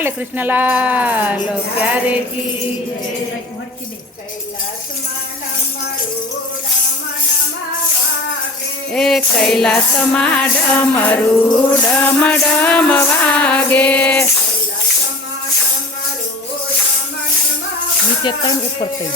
બાલકૃષ્ણ લાલ ક્યારે કી એ કૈલાસમાં ડમરું ડમ ડમ વાગે નીચે તન ઉપર તઈ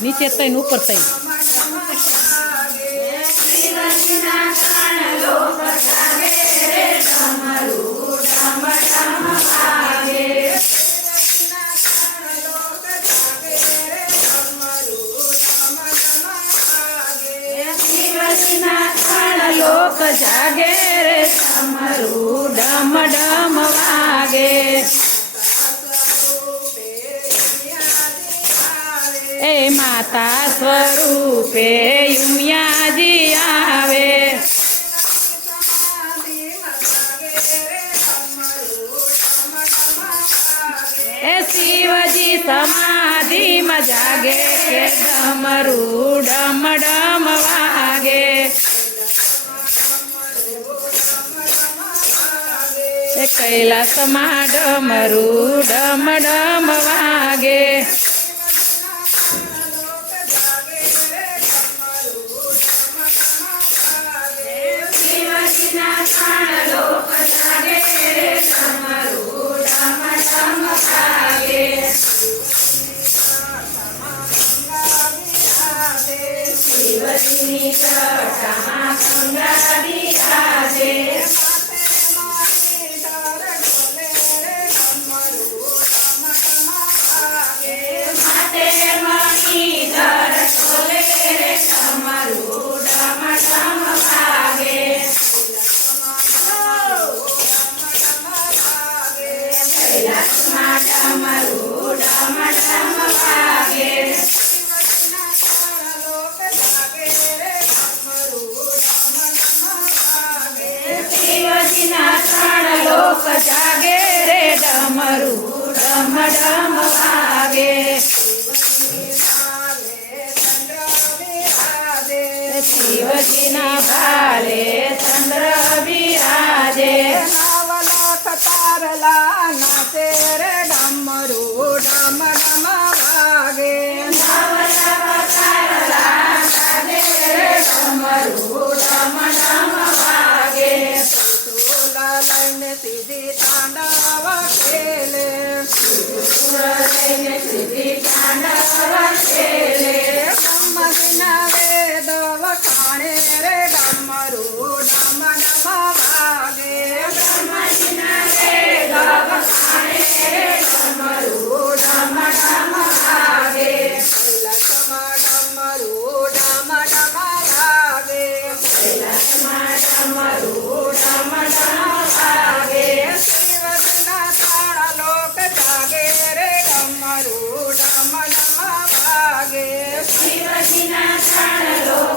નીચે તઈને ઉપર તઈ લોક જાગે રે તમારું ડમ ડમ વાગે. એ માતા સ્વરૂપે યુમિયાજી આવે. એ શિવજી સમાધિમાં જાગે કે ડમરું ડમ ડમ વાગે. કૈલાસમાં ડમરું ડમ ડમ વાગે. લોક જાગે રે ડમરું, ડમ ડમ વાગે. શિવજીના ભાલે ચંદ્ર બિરાજે નવલખ તારલા નાચે રે ડમરું, ડમ ડમ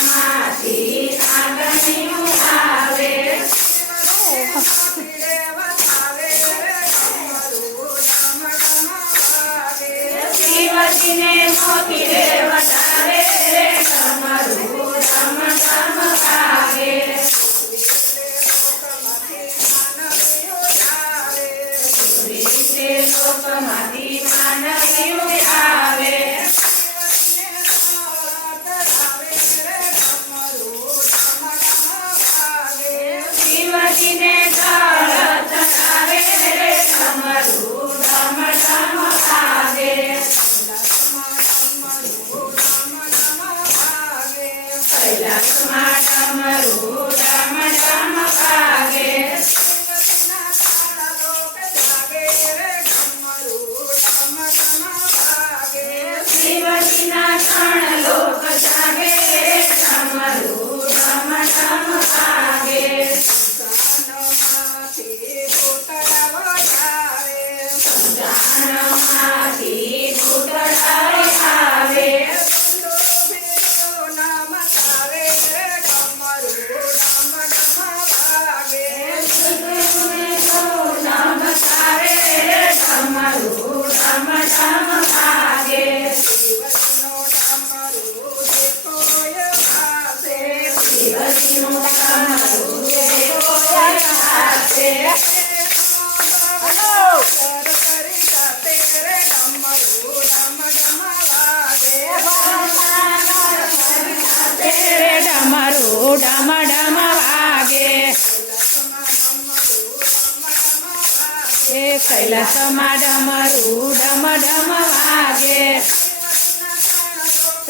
Christ. કૈલાસમાં ડમરું ડમ ડમ વાગે.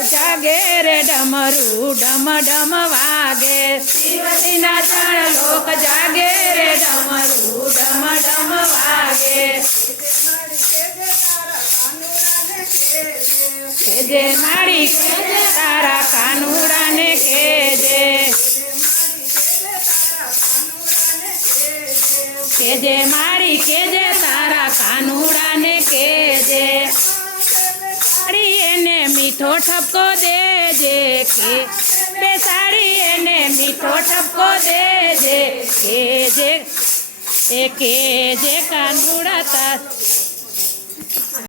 જાગે રે ડમરું, ડમ ડમ વાગે. શિવજીના ત્રણ લોક જાગે રે ડમરું, ડમ ડમ વાગે. કેજે મારી તારા કાનુડાને કેજે. કેજે મારી મીઠો ઠપકો દેજે કે બેસાડી એને મીઠો ઠપકો દેજે કેજે એ કેજે કાનુડા તા